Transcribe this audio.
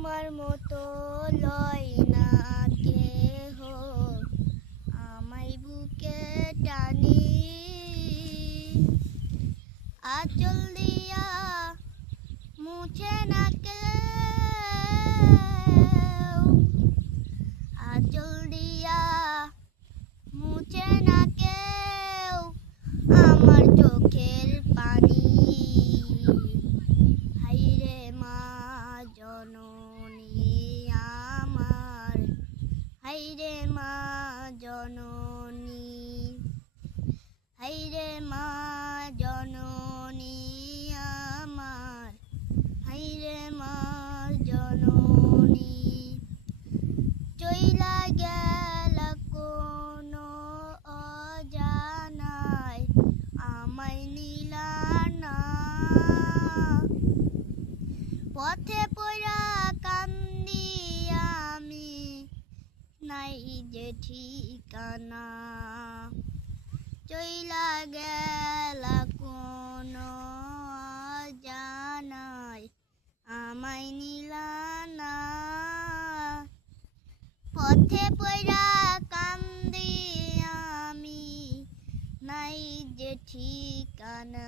তোমার মতো লয় না কেহ আমায় বুকে টানি আঁচল দিয়া মুছে না কেউ আঁচল দিয়া মুছে না কেউ আমার চোখের পানি হাইরে মা জননী আমার হাইরে মা জননী হাইরে মা জননী আমার হাইরে মা জননী চইলা গেল কোন অজানায় আমায় নিলা না পথে পড়া কান্দি আমি নাই যে ঠিকানা চইলা গেল কোন অজানায় আমায় নিলা না পথে পড়া কান্দি আমি নাই যে ঠিকানা।